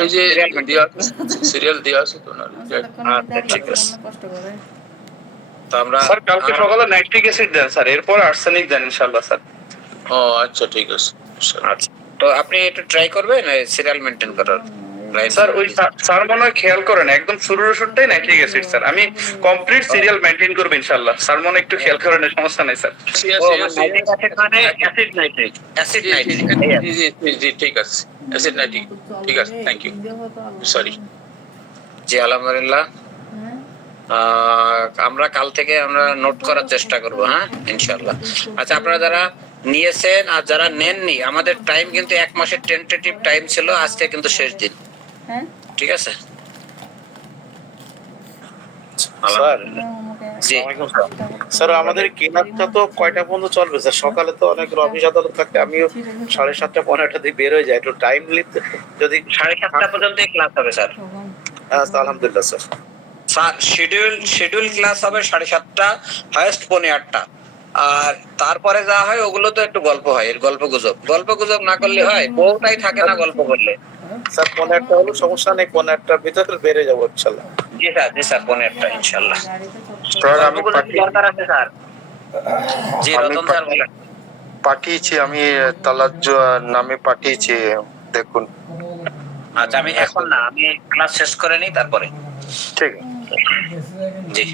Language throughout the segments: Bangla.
ওই যে সিরিয়াল মেনটেন। দেওয়া আছে, সিরিয়াল দেওয়া আছে তো না? আচ্ছা ঠিক আছে। তো আমরা স্যার কালকে সকালে নাইট্রিক অ্যাসিড দেন স্যার, এরপর আর্সেনিক দেন ইনশাআল্লাহ স্যার। ও আচ্ছা ঠিক আছে। আচ্ছা, তো আপনি একটু ট্রাই করবেন সিরিয়াল মেনটেন করার। স্যার ওই স্যার মনে হয় খেয়াল করেন একদম শুরুর ওষুধটাই নাইট্রিক অ্যাসিড স্যার, আমি কমপ্লিট সিরিয়াল মেনটেন করবো ইনশাআল্লাহ। স্যার মনে হয় একটু খেয়াল করেন, সমস্যা নাই স্যার। ও মানে নাইট্রিক অ্যাসিড মানে অ্যাসিড নাইট্রিক, অ্যাসিড নাইট্রিক। জি ঠিক আছে, অ্যাসিড নাইট্রিক ঠিক আছে, থ্যাংক ইউ, সরি। জি আলহামদুলিল্লাহ। আমরা কাল থেকে আমরা নোট করার চেষ্টা করব, হ্যাঁ ইনশাআল্লাহ। আচ্ছা, আপনারা যারা নিয়েছেন আর যারা নেননি, আমাদের টাইম কিন্তু 1 মাসের টেন্টেটিভ টাইম ছিল, আজকে কিন্তু শেষ দিন। ঠিক আছে স্যার জি। স্যার আমাদের ক্লিনিকটা তো কয়টা পর্যন্ত চলবে স্যার? সকালে তো অনেক অফিস আদালত থাকে, আমিও 7:30 পনেরোটা দিকে বের হয়ে যায়, একটু টাইম নিতে যদি 7:30 পর্যন্ত ক্লাস হবে স্যার। আলহামদুলিল্লাহ স্যার। স্যার শিডিউল ক্লাস হবে 7:30, হাইয়েস্ট 8:45। আর তারপরে যা হয় ওগুলো তো একটু গল্প হয়, গল্প গুজব না করলে হয়, বউটাই থাকে না গল্প করলে। স্যার 15টা হলো সমস্যা নেই, 15টার ভিতরে বেড়ে যাবো ইনশাআল্লাহ। জি স্যার 15টা ইনশাআল্লাহ। স্যার গল্প গুজব দরকার আছে স্যার। জি রতন স্যার বলেন। পাঠিয়েছি আমি, তালাজ্জ নামে পাঠিয়েছি, দেখুন। আচ্ছা, আমি এখন না, আমি ক্লাস শেষ করে নিই তারপরে। ঠিক জি।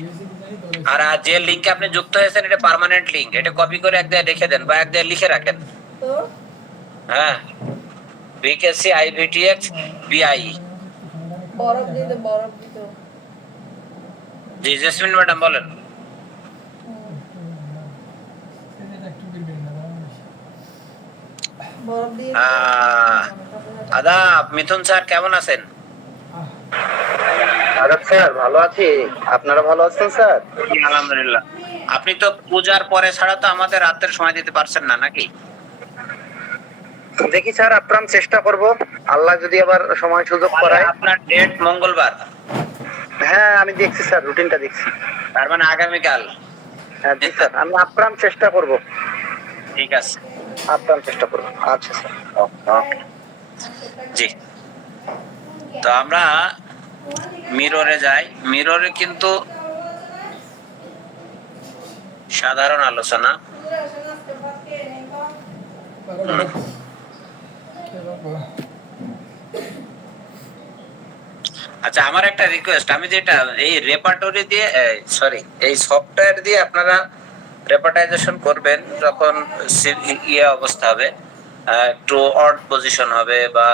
আর যে লিংকে আপনি যুক্ত হয়েছেন এটা পার্মানেন্ট লিংক, এটা কপি করে এক জায়গায় রেখে দেন বা এক জায়গায় লিখে রাখেন। হ্যাঁ, বিকেসি আইভিটিএক্স বিআই। বরফ দিত। জি জেসমিন ম্যাডাম বলেন। আদাব মিথুন স্যার, কেমন আছেন? আদাব স্যার, ভালো আছি, আপনারা ভালো আছেন স্যার? আলহামদুলিল্লাহ। আপনি তো পূজার পরে ছাড়া তো আমাদের রাতের সময় দিতে পারছেন না নাকি? দেখি স্যার, আপ্রাণ চেষ্টা করব, আল্লাহ যদি আবার সময় সুযোগ করায়। আপনার ডেট মঙ্গলবার? হ্যাঁ আমি দেখছি স্যার, রুটিনটা দেখছি। তার মানে আগামীকাল? হ্যাঁ জি স্যার, আমি আপ্রাণ চেষ্টা করব। ঠিক আছে, আপ্রাণ চেষ্টা করব। আচ্ছা স্যার, ওকে। জি। তো আমরা মিররে যাই। মিররে কিন্তু সাধারণ আলোচনা। আচ্ছা, আমার একটা রিকোয়েস্ট, আমি যেটা এই রেপার্টরি দিয়ে এই সফটওয়্যার দিয়ে আপনারা রেপার্টাইজেশন করবেন, যখন অবস্থা হবে, একটু অড পজিশন হবে বা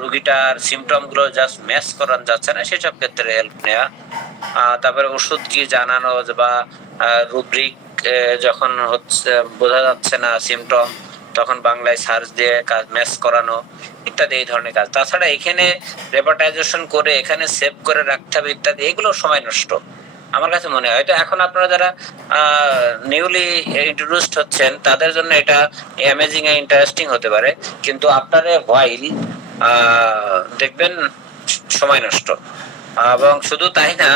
রোগীটার সিমটম গুলো জাস্ট ম্যাচ করান যাচ্ছে না, সেসব ক্ষেত্রে হেল্প নেওয়া। তারপরে ওষুধ কি জানানো বা রুব্রিক যখন হচ্ছে বোঝা যাচ্ছে না সিমটম, তখন বাংলায় সার্চ দিয়ে কাজ ম্যাচ করানো ইত্যাদি, এই ধরনের কাজ। তাছাড়া এখানে রেপার্টাইজেশন করে এখানে সেভ করে রাখতে হবে ইত্যাদি, এগুলো সময় নষ্ট আমার কাছে মনে হয়। এটা এখন আপনারা যারা নিউলি ইন্ট্রোডিউসড হচ্ছেন তাদের জন্য এটা অ্যামেজিং এ ইন্টারেস্টিং হতে পারে, কিন্তু আপনারা হোয়াইল দেখবেন সময় নষ্ট। এবং শুধু তাই না,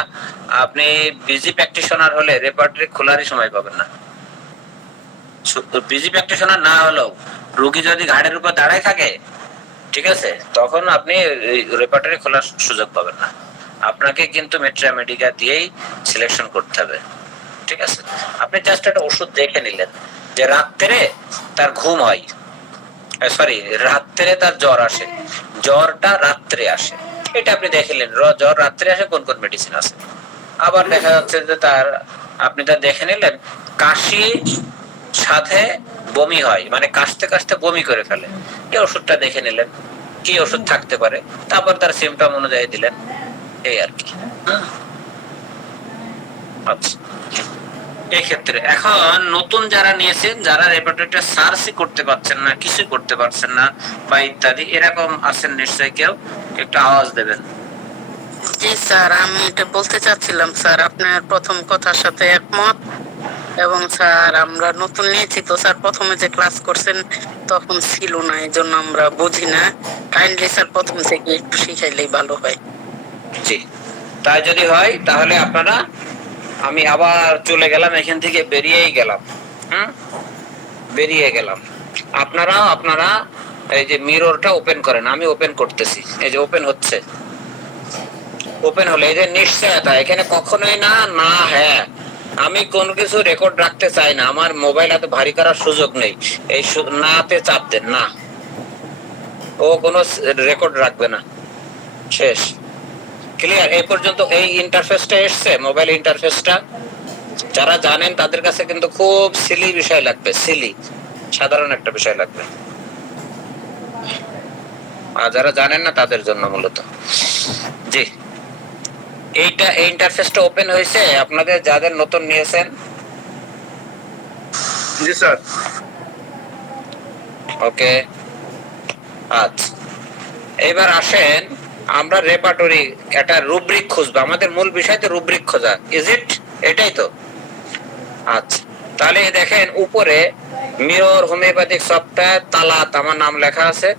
আপনি বিজি প্র্যাকটিশনার হলে রেপার্টরি খোলারই সময় পাবেন না। বিজি প্র্যাকটিশনার না হলেও রোগী যদি ঘাড়ের উপর দাঁড়ায় থাকে, ঠিক আছে, তখন আপনি রেপার্টরি খোলার সুযোগ পাবেন না। আপনাকে কিন্তু মেট্রা মেডিকা দিয়েই সিলেকশন করতে হবে। ঠিক আছে, আপনি জাস্ট একটা ওষুধ দেখে নিলেন যে রাত্রে তার ঘুম হয়, সরি রাত্রে তার জ্বর আসে, জ্বরটা রাত্রে আসে, এটা আপনি দেখলেন। জ্বর রাত্রে আসে, কোন কোন মেডিসিন আছে। আবার দেখা যাচ্ছে যে তার আপনি তা দেখে নিলেন কাশি সাথে বমি হয়, মানে কাশতে কাশতে বমি করে ফেলে, এই ওষুধটা দেখে নিলেন কি ওষুধ থাকতে পারে, তারপর তার সিমটম অনুযায়ী দিলেন, এই আর কি। আচ্ছা, এই ক্ষেত্রে এখন নতুন যারা নিয়েছেন, যারা রেপার্টরিটা সার্চই করতে পারছেন না, কিছু করতে পারছেন না বা ইত্যাদি, এরকম আছেন নিশ্চয়ই কেউ, একটু আওয়াজ দেবেন। জি স্যার, আমি এটা বলতে চাচ্ছিলাম স্যার, আপনার প্রথম কথার সাথে একমত। এবং স্যার আমরা নতুন নিয়েছি তো স্যার, প্রথমে যে ক্লাস করছেন তখন ছিল না, এই জন্য আমরা বুঝি না। কাইন্ডলি স্যার প্রথম থেকে একটু শিখাইলেই ভালো হয়। জি, তাই যদি হয় তাহলে আপনারা, আমি আবার চলে গেলাম এখান থেকে, বেরিয়ে গেলাম। আপনারা এই যে মিররটা ওপেন করেন, আমি ওপেন করতেছি, এই যে ওপেন হচ্ছে। ওপেন হলে এই যে নিশ্চয়তা, এখানে কখনোই না না হ্যাঁ, আমি কোন কিছু রেকর্ড রাখতে চাই না, আমার মোবাইল এত ভারী করার সুযোগ নেই, এই নাতে চাপ দেন না, ও কোনো রেকর্ড রাখবে না, শেষ। ক্লিয়ার? এই পর্যন্ত এই ইন্টারফেসটা এসছে, মোবাইল ইন্টারফেসটা যারা জানেন তাদের কাছে কিন্তু খুব সিলি বিষয় লাগবে, সিলি সাধারণ একটা বিষয় লাগবে, আর যারা জানেন না তাদের জন্য মূলত। জি, এইটা এই ইন্টারফেসটা ওপেন হয়েছে আপনাদের যাদের নতুন নিয়েছেন? জি স্যার। ওকে, আচ্ছা এবার আসেন আমরা রেপার্টরি একটা রুব্রিক খুঁজবো, আমাদের মূল বিষয় তো রুব্রিক খোঁজা, ইজ ইট? এটাই তো। আচ্ছা তাহলে দেখেন উপরে মিরর হোমিওপ্যাথিক সফটওয়্যার তালাত আমার নাম লেখা আছে,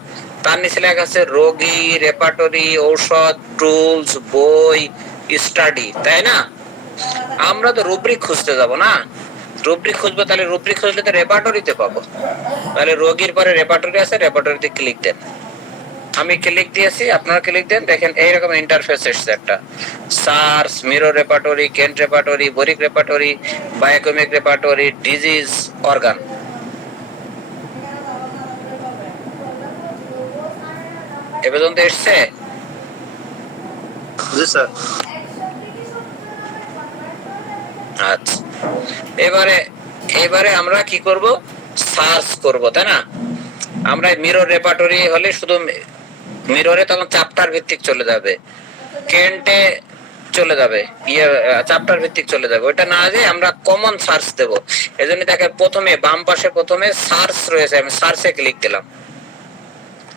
তার নিচে লেখা আছে রোগী, রেপার্টরি, ঔষধ, টুলস, বই, স্টাডি, তাই না? আমরা তো রুব্রিক খুঁজতে যাব না, রুব্রিক খুঁজবো, তাহলে রুব্রিক খুঁজলে তো রেপার্টরিতে পাবো, তাহলে রোগীর পরে রেপার্টরি আছে, রেপার্টরিতে ক্লিক দেন। আমি ক্লিক দিয়েছি, আপনারা ক্লিক দেন, দেখেন এইরকম ইন্টারফেস এসছে একটা, search, mirror repertory, Kent repertory, Boericke repertory, biochemic repertory, disease, organ. এ পর্যন্ত এসছে? জি স্যার। আচ্ছা এবারে এবারে আমরা কি করব? সার্চ করব, তাই না? আমরা মিরর রেপার্টরি হলে শুধু মিররে তখন চ্যাপ্টার ভিত্তিক চলে যাবে, কেন্টে চলে যাবে, চ্যাপ্টার ভিত্তিক চলে যাবে, ওইটা না যে আমরা কমন সার্চ দেব। এজন্য দেখেন প্রথমে বাম পাশে প্রথমে সার্চ রয়েছে, আমি সার্চে ক্লিক দিলাম,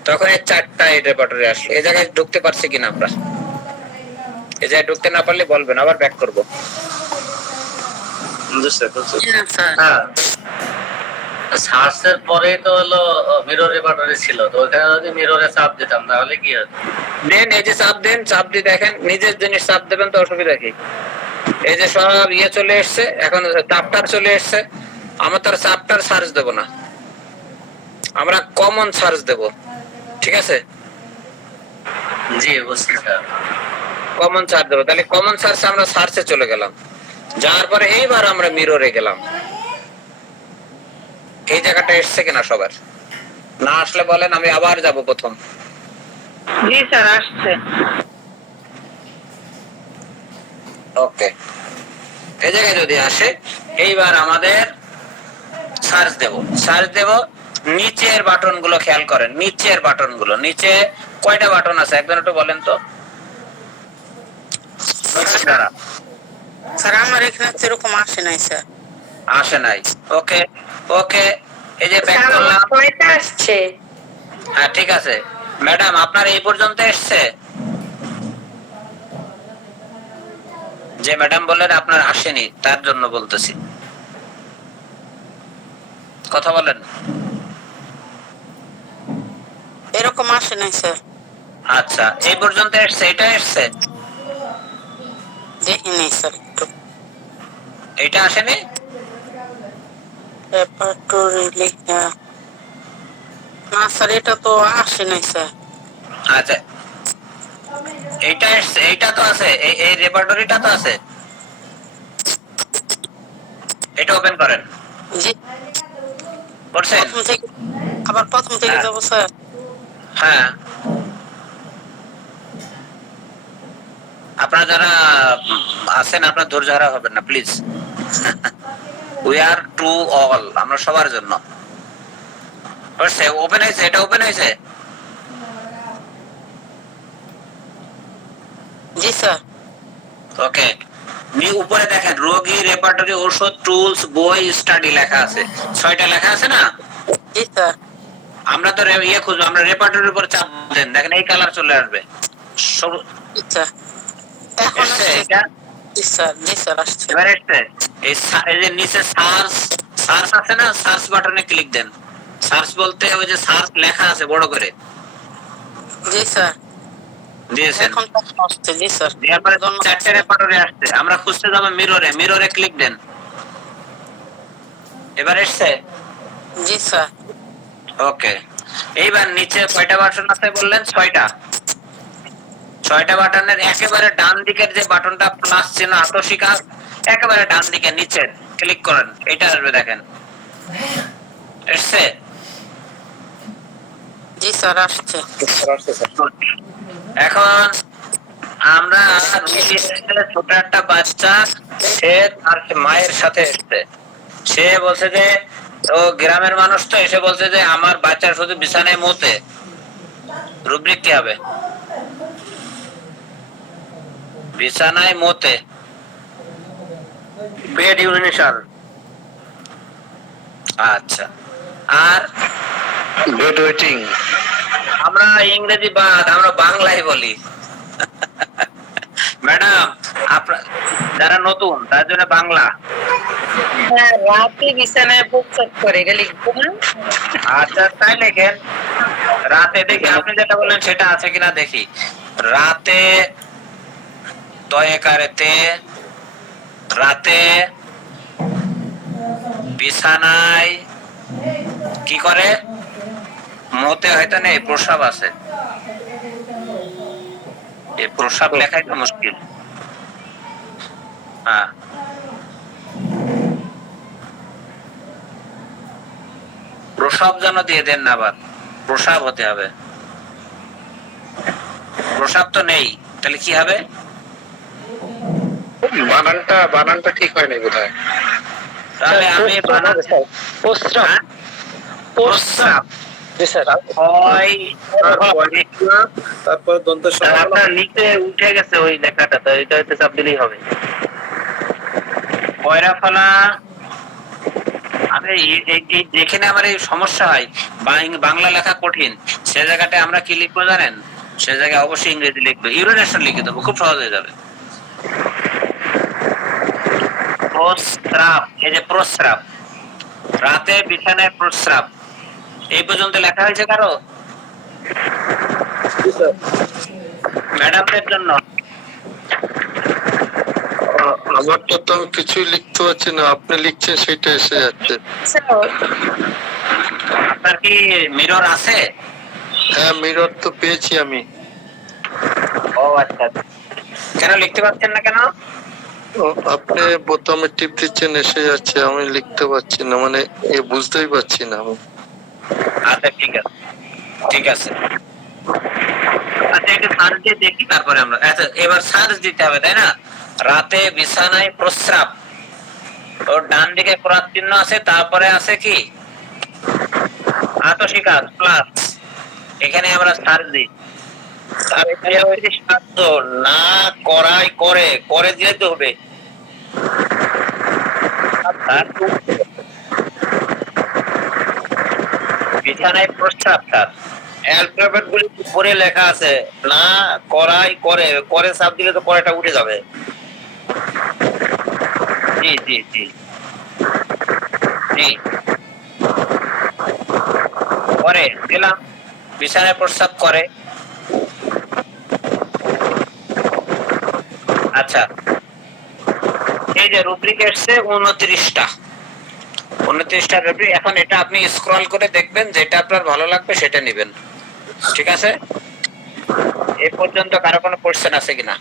তখন এই চারটা এই রেপার্টরি আসলো। এই জায়গায় ঢুকতে পারছি কিনা আমরা? এই জায়গায় ঢুকতে না পারলে বলবেন, আবার ব্যাক করব। জি স্যার। না স্যার, হ্যাঁ, সার্চের পরেই তো হলো মিরর রেপার্টরি ছিল, তো ওখানে যদি মিররে চাপ দিতাম তাহলে কি হতো? দেন এই যে চাপ দেন, চাপ দিয়ে দেখেন নিজের জিনিস চাপ দেবেন তো অসুবিধা কি? এই যে সব চলে এসছে, এখন চ্যাপ্টার চলে এসছে, আমরা তার চ্যাপ্টার সার্চ দেব না, আমরা কমন সার্চ দেব, ঠিক আছে? জি বুঝছি স্যার। কমন সার্চ দেবো, তাহলে কমন সার্চ আমরা সার্চে চলে গেলাম, যাওয়ার পরে এইবার আমরা মিররে গেলাম। এই জায়গাটা এসছে কিনা সবার? না আসলে বলেন, আমি আবার যাব প্রথম। জি স্যার আসছে। ওকে, এই জায়গায় যদি আসে, এইবার আমাদের সার্চ দেব, সার্চ দেব। নিচের বাটন গুলো খেয়াল করেন, নিচের বাটন গুলো, নিচে কয়টা বাটন আছে একজন একটু বলেন তো? স্যার আমার এখানে সেরকম আসে নাই স্যার। আসে নাই? ওকে ওকে, এই যে ব্যাক করলাম। কয়টা আসছে? হ্যাঁ ঠিক আছে ম্যাডাম, আপনার এই পর্যন্ত এসছে? যে ম্যাডাম বললেন আপনার আসেনি, তার জন্য বলতেছি, কথা বলেন। এরকম আসে নাই স্যার। আচ্ছা এই পর্যন্ত এসছে, এটা এসছে? দেখিনি স্যার, একটু এটা আসেনি? রেপার্টরি লেখা না স্যার, এটা তো আসে নাই স্যার। আচ্ছা এইটা এসছে, এইটা তো আছে, এই রেপার্টরিটা তো আছে, এটা ওপেন করেন। জি, করছেন? প্রথম থেকে আবার প্রথম থেকে হ্যাঁ। যাবো স্যার? হ্যাঁ, আপনারা যারা আছেন আপনার ধৈর্য হারা হবেন না please, we are to all, আমরা সবার জন্য। ওপেন হয়েছে, এটা ওপেন হয়েছে? জি স্যার। ওকে, উপরে দেখেন রোগী, রেপার্টরি, ঔষধ, টুলস, বই, স্টাডি লেখা আছে, 6টা লেখা আছে না? জি স্যার। আমরা তো খুঁজবো, আমরা রেপার্টরির উপর চাপ দেন, দেখেন এই কালার চলে আসবে। জি স্যার, এখন এসছে আসছে। এটা? জি স্যার, জি স্যার আসছে। এবার এসছে। এই যে নিচে সার্চ, সার্চ আছে না, সার্চ বাটনে ক্লিক দেন। সার্চ বলতে ওই যে সার্চ লেখা আছে বড় করে, জি স্যার, দিয়েছেন? এখন তো আসছে। জি স্যার। দেওয়ার পরে 4টে রেপার্টরি আসছে, আমরা খুঁজতে যাবো মিররে, মিররে ক্লিক দেন। এবার এসছে? জি স্যার। ওকে, এইবার নিচে কয়টা বাটন আছে বললেন? 6টা। 6টা বাটনের একেবারে ডান দিকের যে বাটনটা প্লাস চিহ্ন আতশিকা, একেবারে ডান দিকে নিচে ক্লিক করেন, এটা আসবে দেখেন। এসছে? জি স্যার আসছে। এখন আমরা ছোট একটা বাচ্চা, সে তার মায়ের সাথে এসছে। সে বলছে যে ও গ্রামের মানুষ, তো এসে বলছে যে আমার বাচ্চা শুধু বিছানায় মুতে। রুব্রিক কি হবে? বিছানায় মুতে, বেড ইউরিনেশন। আচ্ছা, আর বেড ওয়েটিং। আমরা ইংরেজি বাদ, আমরা বাংলায় বলি। ম্যাডাম, আপনার যারা নতুন তার জন্য বাংলা। হ্যাঁ, রাতে বিছানায় প্রস্রাব করে গেলে আচ্ছা, তাই লেখেন। রাতে দেখি, আপনি যেটা বললেন সেটা আছে কিনা দেখি। রাতে দয়াকারেতে, রাতে বিছানায় কি করে? মতে হয়তো নেই, প্রস্রাব আছে। এই প্রস্রাব লেখাই তো মুশকিল। হ্যাঁ, প্রস্রাব যেন দিয়ে দেন না, আবার প্রস্রাব হতে হবে। প্রস্রাব তো নেই, তাহলে কি হবে? বানানটা ঠিক হয় নাই বোধহয়। তাহলে আমি প্রস্রাব। প্রস্রাব তারপর দন্ত আপনার নিচে উঠে গেছে ওই লেখাটা, তো এটা হয়তো চাপ দিলেই হবে। পয়রা ফলা। আমি যেখানে আমার এই সমস্যা হয়, বাংলা লেখা কঠিন, সে জায়গাটায় আমরা কি লিখবো জানেন? সে জায়গায় অবশ্যই ইংরেজি লিখবো, ইউরিনেশন লিখে দেবো, খুব সহজ হয়ে যাবে। প্রস্রাব, এই যে প্রস্রাব, রাতে বিছানায় প্রস্রাব, এই পর্যন্ত লেখা হয়েছে কারো? ম্যাডামদের জন্য। আমার তো কিছুই লিখতে পারছি না, আপনি লিখছেন সেটা এসে যাচ্ছে। আপনার কি মিরর আছে? হ্যাঁ, মিরর তো পেয়েছি আমি। ও আচ্ছা, কেন লিখতে পারছেন না কেন? আপনি বোতামে টিপ দিচ্ছেন, এসে যাচ্ছে, আমি লিখতে পারছি না, মানে বুঝতেই পারছি না আমি। আচ্ছা, ঠিক আছে, ঠিক আছে। আচ্ছা, একটু সার্চ দিয়ে দেখি, তারপরে আমরা। আচ্ছা, এবার সার্চ দিতে হবে, তাই না? রাতে বিছানায় প্রস্রাব, ওর ডান দিকে ক্রস চিহ্ন আছে, তারপরে আছে কি আতশিকা প্লাস, এখানে আমরা সার্চ দিই। না করাই করে করে দিলে তো হবে। বিছানায় প্রস্রাব, স্যার অ্যালফাবেট গুলি উপরে লেখা আছে, না করাই করে করে চাপ দিলে তো পরেটা উঠে যাবে। জি জি জি জি, করে দিলাম, বিছানায় প্রস্রাব করে। আচ্ছা, এই যে রুব্রিক এসছে 29টা রুব্রিক। এখন এটা আপনি স্ক্রল করে দেখবেন, যেটা আপনার ভালো লাগবে সেটা নেবেন, ঠিক আছে? এ পর্যন্ত কারো কোনো কোশ্চেন আছে কিনা?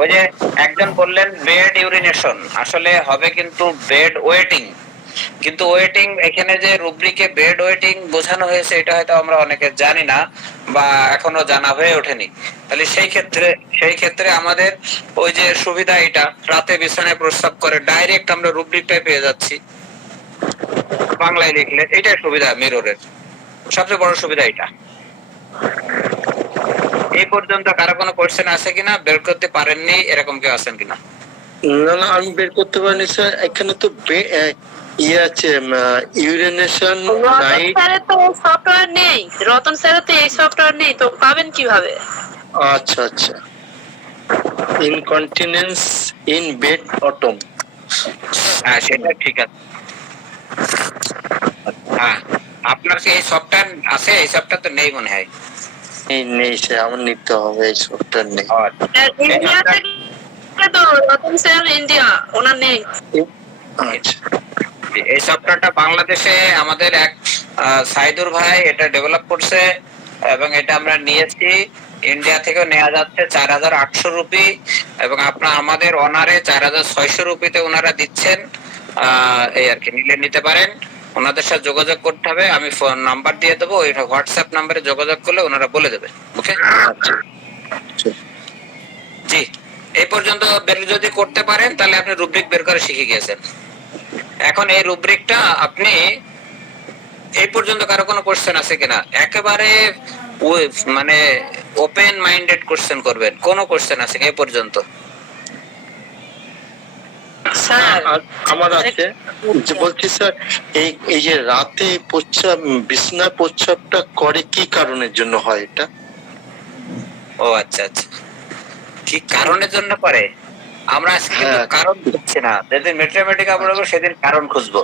ওই যে একজন বললেন বেড ইউরিনেশন, আসলে হবে কিন্তু বেড ওয়েটিং, কিন্তু ওয়েটিং এখানে যে রুব্রিকে বেড ওয়েটিং বোঝানো হয়েছে এটা হয়তো আমরা অনেকে জানি না বা এখনো জানা হয়ে ওঠেনি। তাহলে সেই ক্ষেত্রে আমাদের ওই যে সুবিধা, এটা রাতে বিছানায় প্রস্রাব করে, ডাইরেক্ট আমরা রুব্রিকটাই পেয়ে যাচ্ছি বাংলায় লিখলে। এটাই সুবিধা মিররের, সবচেয়ে বড় সুবিধা এটা। এই পর্যন্ত কারো কোনো কোশ্চেন আছে কিনা, বের করতে পারেননি এরকম কেউ আছেন কিনা? না না, আমি বের করতে পারিনি স্যার। এখানে তো ইয়ে আছে, ইউরিনেশন নাইট। তো সফটওয়্যার নেই, রতন স্যারের তো এই সফটওয়্যার নেই, তো পাবেন কিভাবে? আচ্ছা আচ্ছা, ইনকন্টিনেন্স ইন বেড অটম। হ্যাঁ, সেটা ঠিক আছে। হ্যাঁ, আপনার কি এই সফটওয়্যার আছে? এই সফটওয়্যার তো নেই মনে হয়। নেই স্যার, আমার নিতে হবে, এই সফটওয়্যার নেই। ইন্ডিয়া থেকে তো রতন স্যার ইন্ডিয়া, ওনার নেই। আচ্ছা, এই সফটওয়্যারটা বাংলাদেশে আমাদের এক সাইদুর ভাই এটা ডেভেলপ করছে এবং এটা আমরা নিয়েছি ইন্ডিয়া থেকে নেওয়া যাচ্ছে 4,800 রুপি এবং আপনার আমাদের অনারে 4,600 রুপিতে ওনারা দিচ্ছেন। এই আর কি, নিলে নিতে পারেন, ওনাদের সাথে যোগাযোগ করতে হবে, আমি ফোন নাম্বার দিয়ে দেবো, ওই হোয়াটসঅ্যাপ নাম্বারে যোগাযোগ করলে ওনারা বলে দেবে। ওকে জি, এই পর্যন্ত বের যদি করতে পারেন তাহলে আপনি রুব্রিক বের করে শিখে গিয়েছেন। এখন এই রুব্রিকটা আপনি এই পর্যন্ত কারো কোনো কোশ্চেন আছে কিনা, একেবারে মানে ওপেন মাইন্ডেড কোশ্চেন করবেন, কোন কোশ্চেন আছে এই পর্যন্ত? স্যার আমার আছে, যে বলছি স্যার এই যে রাতে প্রস্রাব, বিছনা প্রস্রাবটা করে কি কারণের জন্য হয় এটা? ও আচ্ছা আচ্ছা, কি কারণের জন্য করে আমরা আজকে কিন্তু কারণ খুঁজছি না, যেদিন ম্যাথমেটিক্যাল পড়াবো সেদিন কারণ খুঁজবো,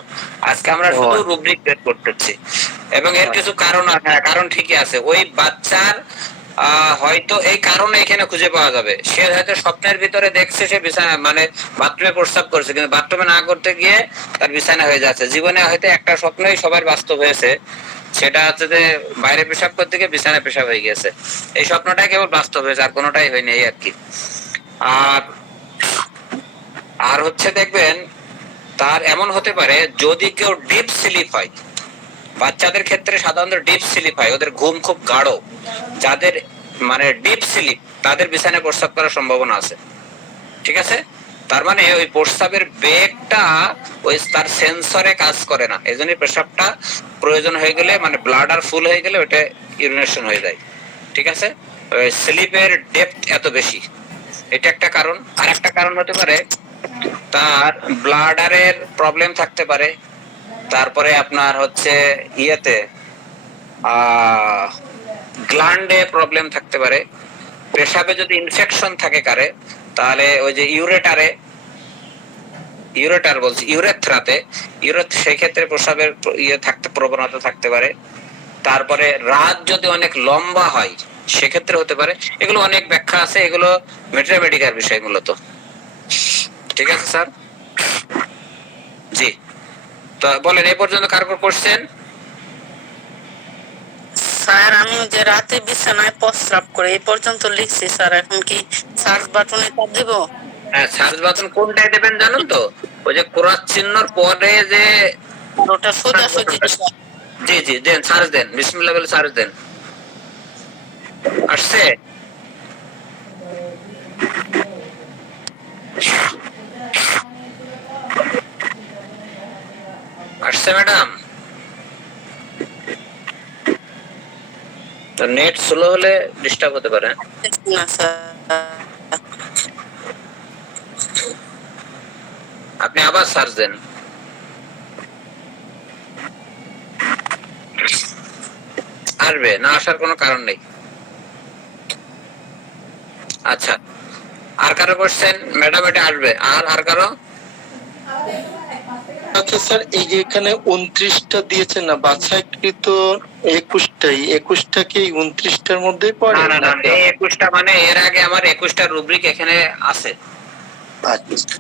আজকে আমরা শুধু রুব্রিক বের করতেছি। এবং এর কিছু কারণ আছে, কারণ ঠিকই আছে, ওই বাচ্চার হয়তো এই কারণে এখানে খুঁজে পাওয়া যাবে, সে হয়তো স্বপ্নের ভিতরে দেখছে সে বিছানা মানে বাথরুমে প্রস্রাব করছে, কিন্তু বাথরুমে না করতে গিয়ে তার বিছানা হয়ে যাচ্ছে। জীবনে হয়তো একটা স্বপ্নই সবার বাস্তব হয়েছে, সেটা হচ্ছে যে বাইরে পেশাব করতে গিয়ে বিছানায় পেশাব হয়ে গেছে, এই স্বপ্নটাই কেবল বাস্তব হয়েছে, আর কোনোটাই হয়নি, এই আর কি। আর হচ্ছে দেখবেন তার এমন হতে পারে যদি কেউ ডিপ স্লিপ হয়, বাচ্চাদের ক্ষেত্রে সাধারণত ডিপ স্লিপ হয়, ওদের ঘুম খুব গাঢ়, যাদের মানে ডিপ স্লিপ তাদের বিছানায় প্রস্রাব করার সম্ভাবনা আছে। ঠিক আছে, তার মানে ওই প্রস্রাবের বেগটা ওই তার সেন্সরে কাজ করে না, এই জন্য প্রস্রাবটা প্রয়োজন হয়ে গেলে মানে ব্লাডার ফুল হয়ে গেলে ওটা ইউরিনেশন হয়ে যায়। ঠিক আছে, স্লিপের ডেপথ এত বেশি, এটা একটা কারণ। আর একটা কারণ হতে পারে তার ব্লাডারের প্রবলেম থাকতে পারে, তারপরে আপনার হচ্ছে ইয়েতে গ্ল্যান্ডে প্রবলেম থাকতে পারে, পেশাবে যদি ইনফেকশন থাকে কারে তাহলে ওই যে ইউরেথ্রাতে সেই ক্ষেত্রে প্রস্রাবের প্রবণতা থাকতে পারে। তারপরে রাত যদি অনেক লম্বা হয় সেক্ষেত্রে হতে পারে, এগুলো অনেক ব্যাখ্যা আছে, এগুলো ম্যাথমেটিক্যাল বিষয় মূলত। ঠিক আছে স্যার, জি তো বলেন এই পর্যন্ত কার কোশ্চেন? স্যার আমি যে রাতে বিছানায় প্রস্রাব করে এই পর্যন্ত লিখছি স্যার, এখন কি সার্চ বাটনে চাপ দিব? হ্যাঁ, সার্চ বাটন কোনটায় দেবেন জানেন তো? ওই যে ক্রস চিহ্নর পরে যে ওটা সোজাসুজি। জি জি দেন, সার্চ দেন, বিসমিল্লাহ বলে সার্চ দেন। আসছে? আসছে ম্যাডাম? নেট স্লো হলে ডিস্টার্ব হতে পারে। না স্যার, আপনি আবার সার্চ দেন। আসবে না, আসার কোনো কারণ নেই। আচ্ছা, আর কারো কোশ্চেন? ম্যাডাম এটা আসবে। আর কারো? আচ্ছা স্যার, এই যে এখানে 29টা দিয়েছেন না, বাছাইকৃত 21টাই, 21টা কি 29টার মধ্যেই পড়ে? না না, এই 21টা মানে এর আগে আমার 21টা রুব্রিক এখানে আছে। আচ্ছা,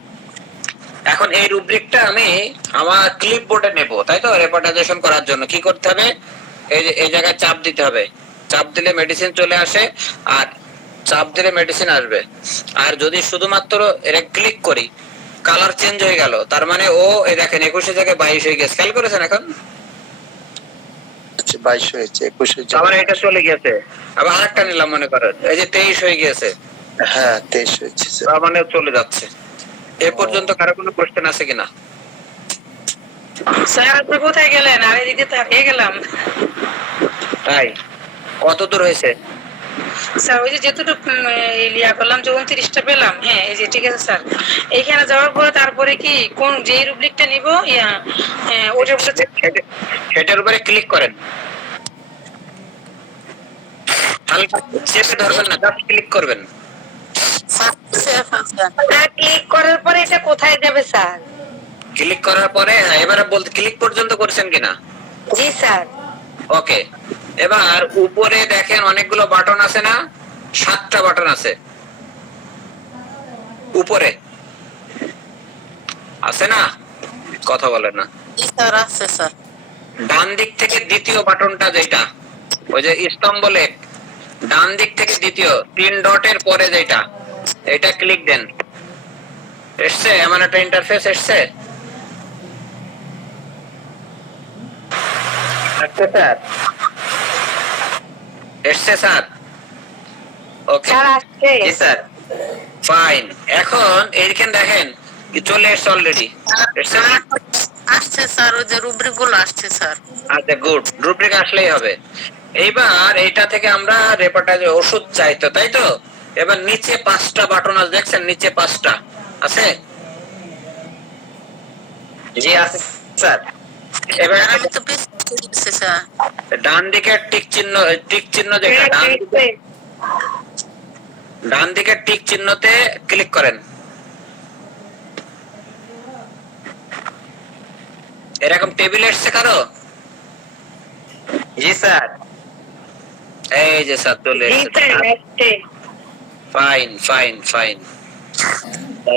এখন এই রুব্রিকটা আমি আমার ক্লিপবোর্ডে নেব, তাই তো? রেকর্ডাইজেশন করার জন্য কি করতে হবে? এই যে এই জায়গায় চাপ দিতে হবে, চাপ দিলে মেডিসিন চলে আসে, আর চাপ দিলে মেডিসিন আসবে। আর যদি শুধুমাত্র এটা ক্লিক করি, কালার চেঞ্জ হয়ে গেল, তার মানে ও এই দেখেন 21 জায়গায় 22 হয়ে গেছে, খেয়াল করেছেন? এখন 22 হয়েছে, 21 আবার এটা চলে গেছে, আবার আরেকটা নিলাম মনে করেন, এই যে 23 হয়ে গেছে, হ্যাঁ 23 হয়েছে স্যার। তার মানে চলে যাচ্ছে। এ পর্যন্ত কারো কোনো কোশ্চেন আছে কিনা? স্যার আপনি কোথায় গেলেন? আর এদিকে তাকিয়ে গেলাম। তাই কত দূর হয়েছে? স্যার ওই যে যতটুকু লিয়া করলাম যে 29টা পেলাম, হ্যাঁ এই যে ঠিক আছে স্যার। এইখানে যাওয়ার পরে তারপরে কি কোন যে রুব্রিকটা নিব ওটার উপরে সেটার উপরে ক্লিক করেন, হালকা চেপে ধরবেন না, জাস্ট ক্লিক করবেন। ক্লিক করার পরে এটা কোথায় যাবে স্যার? ক্লিক করার পরে এবারে বলতে ক্লিক পর্যন্ত করেছেন কিনা? জি স্যার। ওকে, এবার উপরে দেখেন অনেকগুলো বাটন আছে না? 7টা বাটন আছে উপরে, আছে না? কথা বলেন না। জি স্যার, আছে স্যার। ডান দিক থেকে দ্বিতীয় বাটনটা যেটা ওই যে স্তম্ভ লেখ, ডান দিক থেকে দ্বিতীয় 3 ডটের পরে যেটা, এটা ক্লিক দেন। এসছে এমন একটা ইন্টারফেস এসছে। আচ্ছা স্যার, এসছে স্যার? ওকে জি স্যার, ফাইন। এখন এইখানে দেখেন কি চলে এসছে অলরেডি, এসছে না? আসছে স্যার, ওই যে রুব্রিক গুলো আসছে স্যার। আচ্ছা গুড, রুব্রিক আসলেই হবে। এইবার এইটা থেকে আমরা রেপার্টাইজে ওষুধ চাইতো, তাই তো? এবার নিচে 5টা বাটন আছে, দেখছেন নিচে 5টা আছে? জি আছে স্যার। এবার আমি তো পিছিয়ে গেছি স্যার। ডান দিকে টিক চিহ্ন যেটা ডান দিকে টিক চিহ্নতে ক্লিক করেন। এরকম টেবিল এসছে কারো? জি স্যার, এই যে স্যার চলে এসছে। ফাইন ফাইন ফাইন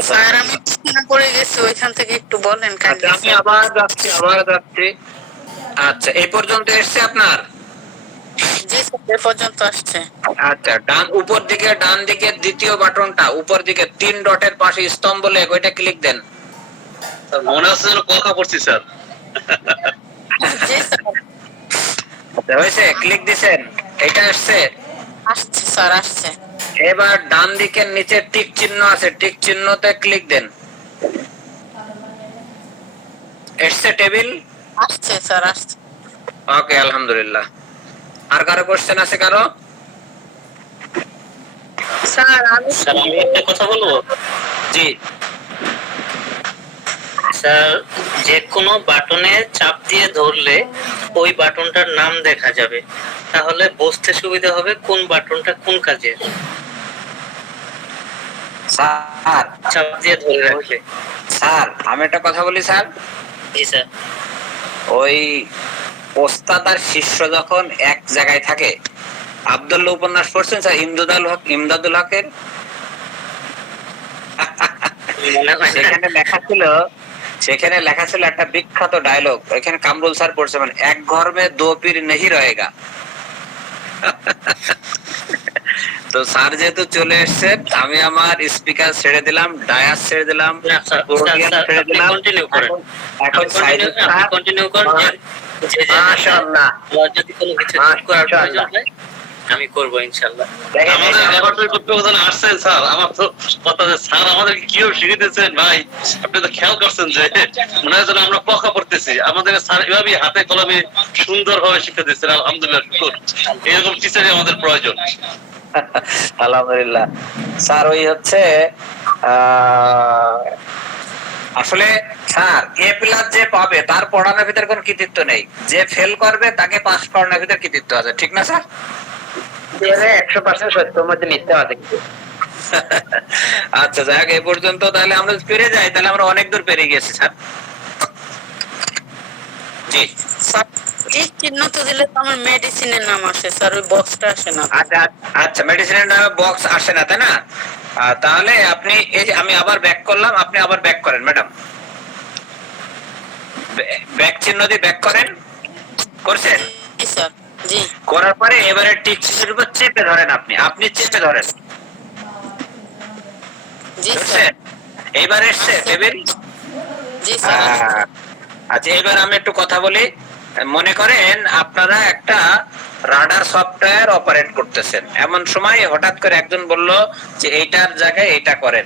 স্যার আমি পিছনে পড়ে গেছি, ওইখান থেকে একটু বলেন আচ্ছা, কাইন্ডলি আমি আবার যাচ্ছি। আচ্ছা, এই পর্যন্ত এসছে আপনার? জি স্যার, এ পর্যন্ত আসছে। আচ্ছা, ডান দিকে দ্বিতীয় বাটনটা উপর দিকে 3 ডটের পাশে স্তম্ভ লেখ, ওইটা ক্লিক দেন। মনে হচ্ছে যেন কথা পড়ছি স্যার। জি স্যার, আচ্ছা, হয়েছে? ক্লিক দিছেন, এটা আসছে? আসছে স্যার, আসছে। এবার ডান দিকের নিচে টিক চিহ্ন আছে, টিক চিহ্নতে ক্লিক দেন। এসছে টেবিল? আসছে স্যার, আসছে। ওকে, আলহামদুলিল্লাহ। আর কারো কোশ্চেন আছে কারো? স্যার আমি একটা কথা বলবো জি স্যার, যে কোনো বাটনে চাপ দিয়ে ধরলে ওই বাটনটার নাম দেখা যাবে, তাহলে বুঝতে সুবিধা হবে কোন বাটনটা কোন কাজের। স্যার, চাপ দিয়ে ধরে রাখলে। স্যার আমি একটা কথা বলি স্যার। জি স্যার। ওই ওস্তাদ আর শিষ্য যখন এক জায়গায় থাকে, আব্দুল্লাহ উপন্যাস পড়ছেন স্যার? ইমদাদুল হকের মনে হয় না। সেখানে লেখা ছিল একটা বিখ্যাত ডায়লগ, এখানে কামরুল স্যার পড়ছে, মানে এক ঘর মে দো পীর নেহি রয়েগা। তো স্যার যেহেতু চলে এসেছেন, আমি আমার স্পিকার ছেড়ে দিলাম, ডায়াস ছেড়ে দিলাম, পোডিয়াম ছেড়ে দিলাম। কন্টিনিউ করেন, এখন কন্টিনিউ করেন। মাশাআল্লাহ, যদি কোনো কিছু যোগ করার প্রয়োজন হয় আমি করবো ইনশাআল্লাহ। আমাদের ল্যাবরেটরি কর্তৃপক্ষ আসছেন স্যার, আমার তো কথা যে স্যার আমাদেরকে কিভাবে শিখিয়েছেন ভাই, আপনি তো খেয়াল করছেন যে মনে হয় যেন আমরা পকা পড়তেছি। আমাদের স্যার এভাবেই হাতে কলমে সুন্দরভাবে শিক্ষা দিচ্ছেন, আলহামদুলিল্লাহ। শুকর, এরকম টিচারই আমাদের প্রয়োজন। আলহামদুলিল্লাহ। স্যার ওই হচ্ছে আসলে স্যার A+ যে পাবে তার পড়ানোর ভিতরে কোনো কৃতিত্ব নেই, যে ফেল করবে তাকে পাস করানোর ভিতরে কৃতিত্ব আছে, ঠিক না স্যার? 100% সত্যর মধ্যে মিথ্যা আছে। আচ্ছা, যাক এই পর্যন্ত তাহলে আমরা পেরে যাই, তাহলে আমরা অনেক দূর পেরে গেছি স্যার। জি স্যার ঠিক চিহ্ন তো দিলে তো আমার মেডিসিনের নাম আসে স্যার, ওই বক্সটা আসে না। আচ্ছা আচ্ছা, মেডিসিনের নামে বক্স আসে না, তাই না? তাহলে আপনি এই যে আমি আবার ব্যাক করলাম, আপনি আবার ব্যাক করেন ম্যাডাম, ব্যাক চিহ্ন দিয়ে ব্যাক করেন। করছেন? জি স্যার, জি। করার পরে এবারে টিক চিহ্নের উপর চেপে ধরেন, আপনি চেপে ধরেন। জি স্যার, বুঝছেন? এইবার এসছে টেবিল? জি স্যার। আচ্ছা, এবার আমি একটু কথা বলি। মনে করেন আপনারা একটা রাডার সফটওয়্যার অপারেট করতেছেন, এমন সময় হঠাৎ করে একজন বলল যে এইটার জায়গায় এটা করেন।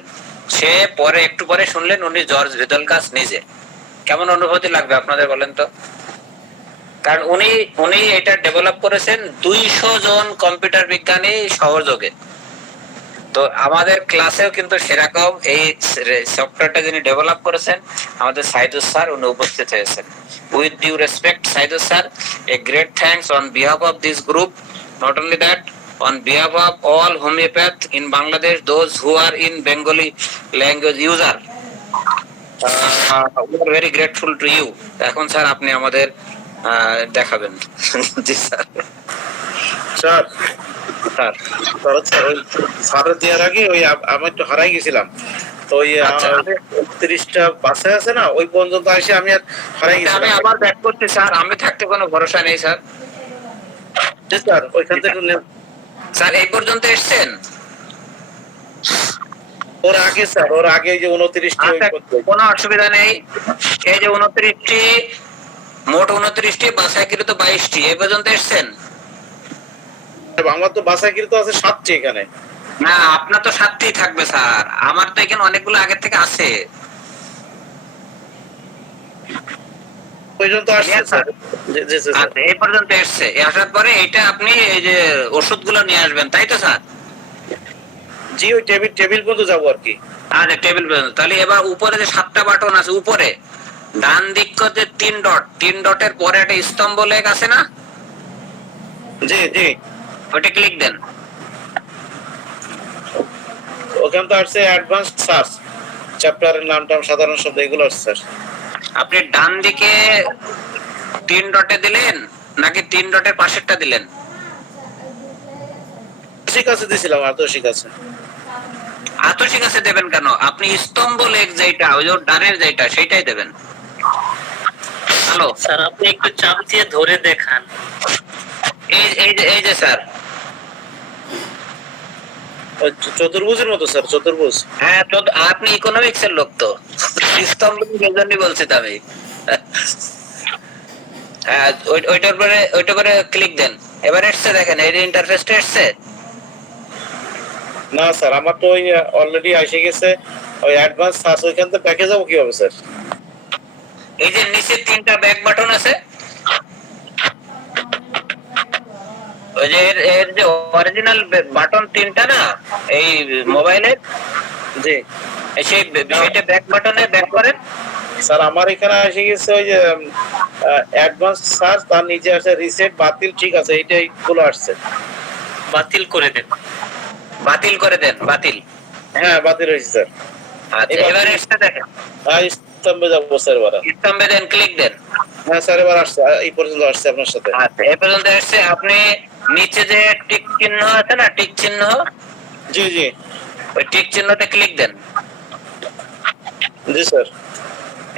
সে পরে একটু পরে শুনলেন উনি জর্জ ভিদলগাস নিজে। কেমন অনুভূতি লাগবে আপনাদের বলেন তো? কারণ উনি এটা ডেভেলপ করেছেন 200 জন কম্পিউটার বিজ্ঞানী সহযোগে। তো আমাদের ক্লাসেও কিন্তু সেরকম এই সফটওয়্যারটা যিনি ডেভেলপ করেছেন আমাদের সাইদুস স্যার, উনি উপস্থিত হয়েছেন। With due respect Saidus sir, a great thanks on behalf of this group. Not only that, on behalf of all homeopath in Bangladesh, those who are in Bengali language user, we are very grateful to you. এখন স্যার আপনি আমাদের দেখাবেন। জি স্যার। স্যার স্যার স্যার ওই স্যার দেওয়ার আগে ওই আমি একটু হারাই গেছিলাম। তো ওই আচ্ছা। 30টা বাসে আছে না, ওই পর্যন্ত এসে আমি আর হারাই আমি গেছিলাম। আবার ব্যাক করছি স্যার, আমি থাকতে কোনো ভরসা নেই স্যার। জি স্যার, ওইখান থেকে স্যার এই পর্যন্ত এসছেন? ওর আগে স্যার, ওর আগে যে 29টি আচ্ছা, কোনো অসুবিধা নেই। এই যে 29টি, মোট 29টি, বাছাইকৃত 22টি, এই পর্যন্ত এসছেন? আমার তো বাসাইকৃত আছে 7টি এখানে। না, আপনার তো 7টি থাকবে স্যার, আমার তো এখানে অনেকগুলো আগের থেকে আছে। পর্যন্ত আসছে স্যার। জি জি স্যার। আচ্ছা, এই পর্যন্ত এসছে। আসার পরে এইটা আপনি এই যে ওষুধগুলো নিয়ে আসবেন, তাই তো স্যার? জি, ওই টেবিল পর্যন্ত যাবো আর কি। আচ্ছা, টেবিল পর্যন্ত। তাহলে এবার উপরে যে 7টা বাটন আছে, উপরে ডান দিক যে 3 ডট, 3 ডটের পরে একটা স্তম্ভ লেখ আছে না? জি জি। ওটা ক্লিক দেন। ওখান তো আসছে অ্যাডভান্স সার্চ, চ্যাপ্টারের নাম টাম সাধারণ শব্দ এগুলো আসছে স্যার। আপনি ডান দিকে 3 ডটে দিলেন নাকি 3 ডটের পাশেরটা দিলেন? ঠিক আছে, দিছিলাম আর তো ঠিক আছে। আতসিক আছে দেবেন কেন? আপনি স্তম্ভ লেখ যেটা, ওই যে ডানের যেটা, সেইটাই দেবেন। হ্যালো স্যার আপনি একটু চাপ দিয়ে ধরে দেখান। এই যে স্যার, ওই চতুর্ভুজের মতো স্যার, চতুর্ভুজ। হ্যাঁ তো আপনি ইকোনমিক্স এর লোক তো, স্তম্ভ এই জন্যই বলছি তো আমি। হ্যাঁ, ওইটার উপরে ক্লিক দেন। এবার এসছে, দেখেন এই ইন্টারফেসটা এসছে। না স্যার, আমার তো ওই অলরেডি এসে গেছে ওই অ্যাডভান্স সার্চ, ওইখান থেকে প্যাকেজ যাবো কিভাবে স্যার? এই যে নিচে 3টা ব্যাক বাটন আছে, ওই যে এর যে অরিজিনাল বাটন 3টা না এই মোবাইলের, জি সেইটা ব্যাক বাটনে ব্যাক করেন। স্যার, আমার এখানে এসে গেছে ওই যে অ্যাডভান্স সার্চ, তার নিচে আছে রিসেট বাতিল, ঠিক আছে, এইটাই গুলো আসছে। বাতিল করে দেন। বাতিল করে দেন, বাতিল। হ্যাঁ, বাতিল হয়েছে স্যার। আচ্ছা, এবার এসছে দেখেন, হ্যাঁ, স্তম্ভে যাবো স্যার এবার। স্তম্ভে দেন, ক্লিক দেন। হ্যাঁ স্যার, এবার আসছে, এই পর্যন্ত আসছে আপনার সাথে। আচ্ছা, এই পর্যন্ত এসছে। আপনি নিচে যে টিক চিহ্ন আছে না, টিক চিহ্ন, জি জি ওই টিক চিহ্নতে ক্লিক দেন। জি স্যার।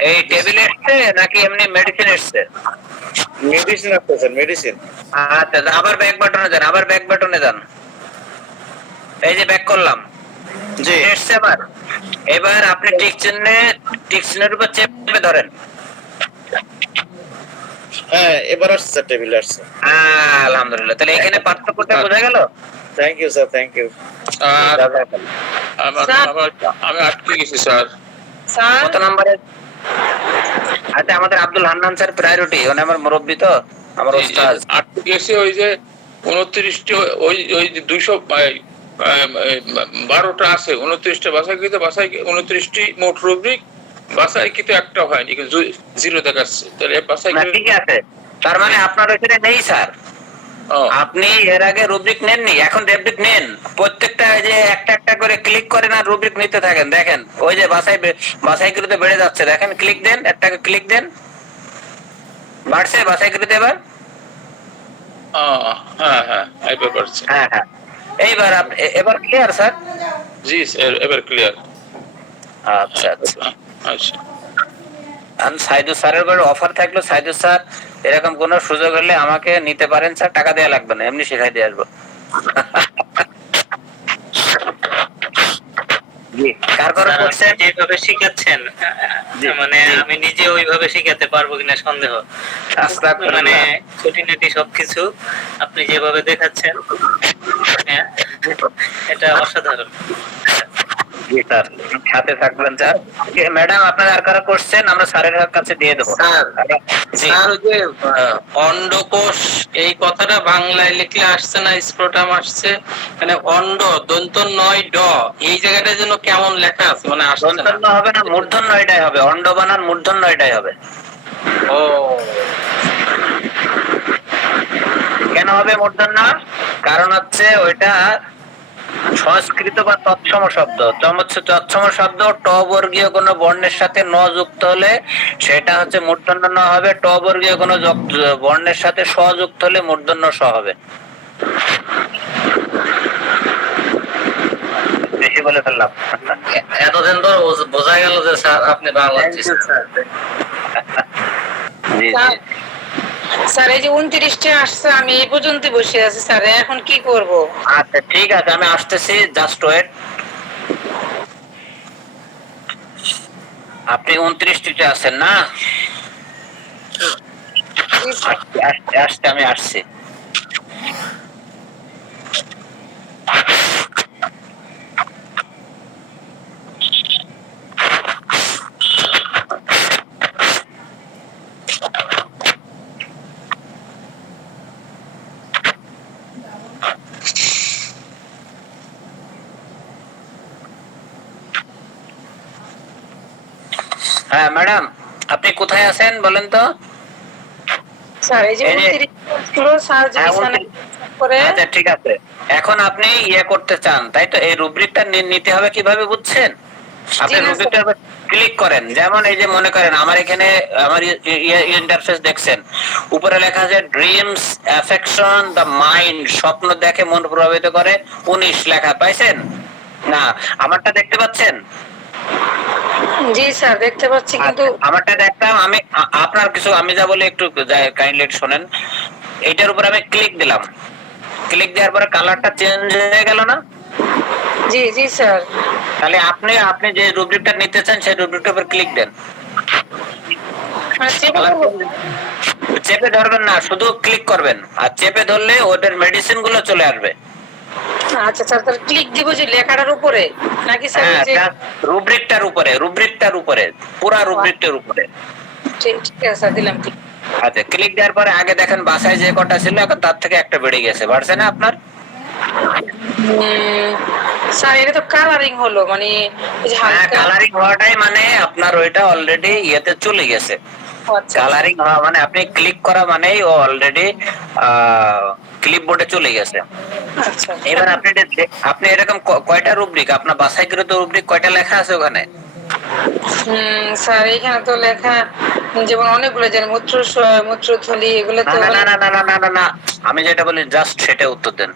এই টেবিল এসছে নাকি এমনি মেডিসিন এসছে? মেডিসিন আসছে স্যার, মেডিসিন। আচ্ছা, আবার ব্যাক বাটনে যান, আবার ব্যাক বাটনে যান। এই যে ব্যাক করলাম, জি এসছে। এবার আপনি টিক চিহ্নের উপর চেপে ধরেন। হ্যাঁ, এবার আসছে স্যার, টেবিলে আসছে। আলহামদুলিল্লাহ। তাহলে এখানে পার্থক্যটা বোঝা গেল? Thank you sir, thank you. আর আমি আটকে গেছি স্যার। স্যার কত নম্বরে? আচ্ছা, আমাদের আব্দুল হান্নান স্যার প্রায়োরিটি, উনি আমার মুরব্বী তো, আমার ওস্তাদ। আটকে গেছি ওই যে 29টি, ওই যে 212টা আছে, 29টা বাছাইকৃত, 29টি মোট রুব্রিক, বাছাইকৃত একটা হয়নি, কিন্তু 0 দেখাচ্ছে। তাহলে না, বাছাইকৃত, ঠিক আছে। তার মানে আপনার ওইখানে নেই স্যার। ও, আপনি এর আগে রুব্রিক নেননি, এখন রুব্রিক নেন। প্রত্যেকটা যে একটা একটা করে ক্লিক করেন আর রুব্রিক নিতে থাকেন। দেখেন ওই যে বাছাইকৃত বেড়ে যাচ্ছে, দেখেন, ক্লিক দেন, একটাকে ক্লিক দেন, বাড়ছে বাছাইকৃত এবার। হ্যাঁ হ্যাঁ, এবার পারছি। হ্যাঁ হ্যাঁ, এবার ক্লিয়ার স্যার? জি স্যার, এবার ক্লিয়ার। আচ্ছা আচ্ছা। আচ্ছা, আমি সাইদুল স্যারের ঘরে অফার থাকলো, সাইদুল স্যার এরকম কোন সুযোগ হলে আমাকে নিতে পারেন স্যার, টাকা দেওয়া লাগবে না, এমনি শেখাই দিয়ে আসবো। জি, কার ঘরে স্যার, পড়ছেন? আপনি যেভাবে শিখাচ্ছেন, মানে আমি নিজে ওইভাবে শিখাতে পারবো কিনা সন্দেহ। মানে খুঁটিনাটি সবকিছু আপনি যেভাবে দেখাচ্ছেন, হ্যাঁ, এটা অসাধারণ। জি স্যার, সাথে থাকবেন স্যার। ম্যাডাম, আপনার আর কারা করছেন, আমরা স্যারের কাছে দিয়ে দেবো। জি, আর ওই যে অন্ডকোষ, এই কথাটা বাংলায় লিখলে আসছে না, স্প্রোটাম আসছে, মানে অন্ড দন্ত নয় ড, এই জায়গাটা যেন কেমন লেখা আছে, মানে আসছে না। দন্তন্য হবে না, মূর্ধন্য এটাই হবে, অন্ড বানান মূর্ধন্য এটাই হবে। ও, কেন হবে মূর্ধন্য? কারণ হচ্ছে ওইটা সংস্কৃত বা তৎসম শব্দ। তৎসম শব্দ ট বর্গীয় কোনো বর্ণের সাথে ন যুক্ত হলে সেটা হচ্ছে মূর্ধন্য ন হবে, ট বর্গীয় কোনো বর্ণের সাথে স যুক্ত হলে মূর্ধন্য স হবে। বেশি বলে ফেললাম। এতদিন তো বোঝা গেল যে স্যার আপনি বাংলা জি জি স্যার এই যে 29টা আসছে, আমি এই পর্যন্ত বসে আছি স্যার, এখন কি করব? আচ্ছা ঠিক আছে, আমি আসতেছি, জাস্ট ওয়েট। আপনি 29টিতে আছেন না? আসতে আমি আসছি। হ্যাঁ ম্যাডাম, আপনি কোথায় আছেন বলেন তো? স্যার এই যে এই যে- 29 স্যার যদি হ্যাঁ, স্যার করে আচ্ছা ঠিক আছে, এখন আপনি ইয়ে করতে চান তাই তো? এই রুব্রিকটা নিতে হবে কিভাবে বুঝছেন? আপনি জি না, রুব্রিকটার উপর ক্লিক করেন। যেমন এই যে মনে করেন আমার এখানে আমার ইন্টারফেস দেখছেন, উপরে লেখা আছে ড্রিমস অ্যাফেকশন দ্য মাইন্ড, স্বপ্ন দেখে মন প্রভাবিত করে 19 লেখা পাইছেন না? আমারটা দেখতে পাচ্ছেন? জি স্যার দেখতে পাচ্ছি, কিন্তু আমারটা দেখতাম আমি, আপনার কিছু আমি যা বলি একটু কাইন্ডলি শুনেন। এইটার উপর আমি ক্লিক দিলাম, ক্লিক দেওয়ার পরে কালারটা চেঞ্জ হয়ে গেল না? জি জি স্যার। তাহলে আপনি আপনি যে রুব্রিকটা নিতে চান সেই রুব্রিকটার উপর ক্লিক দেন। মানে চেপে ধরবো? চেপে ধরবেন না, শুধু ক্লিক করবেন, আর চেপে ধরলে ওটার মেডিসিন গুলো চলে আসবে। আচ্ছা স্যার, তাহলে ক্লিক দিব যে লেখাটার উপরে নাকি স্যার? হ্যাঁ, যে রুব্রিকটার উপরে, রুব্রিকটার উপরে, পুরা রুব্রিকটার উপরে। ঠিক আছে স্যার, দিলাম ক্লিক। আচ্ছা, ক্লিক দেওয়ার পরে আগে দেখেন বাসায় যে কটা ছিল এখন তার থেকে একটা বেড়ে গেছে, বাড়ছে না আপনার? স্যার এটা তো কালারিং হলো, মানে এই যে হ্যাঁ, হালকা কালারিং হওয়াটাই মানে আপনার ওইটা অলরেডি ইয়েতে চলে গেছে। আচ্ছা কালারিং হওয়া মানে আপনি ক্লিক করা মানেই ও অলরেডি ক্লিপবোর্ডে চলে গেছে। আচ্ছা। এবার আপনি এরকম কয়টা রুব্রিক আপনার বাছাইকৃত রুব্রিক কয়টা লেখা আছে ওখানে? স্যার এখানে তো লেখা যেমন অনেকগুলো, যেন মূত্রথলি, এগুলো তো না না না না না না না না, আমি যেটা বলি জাস্ট সেটা উত্তর দেন।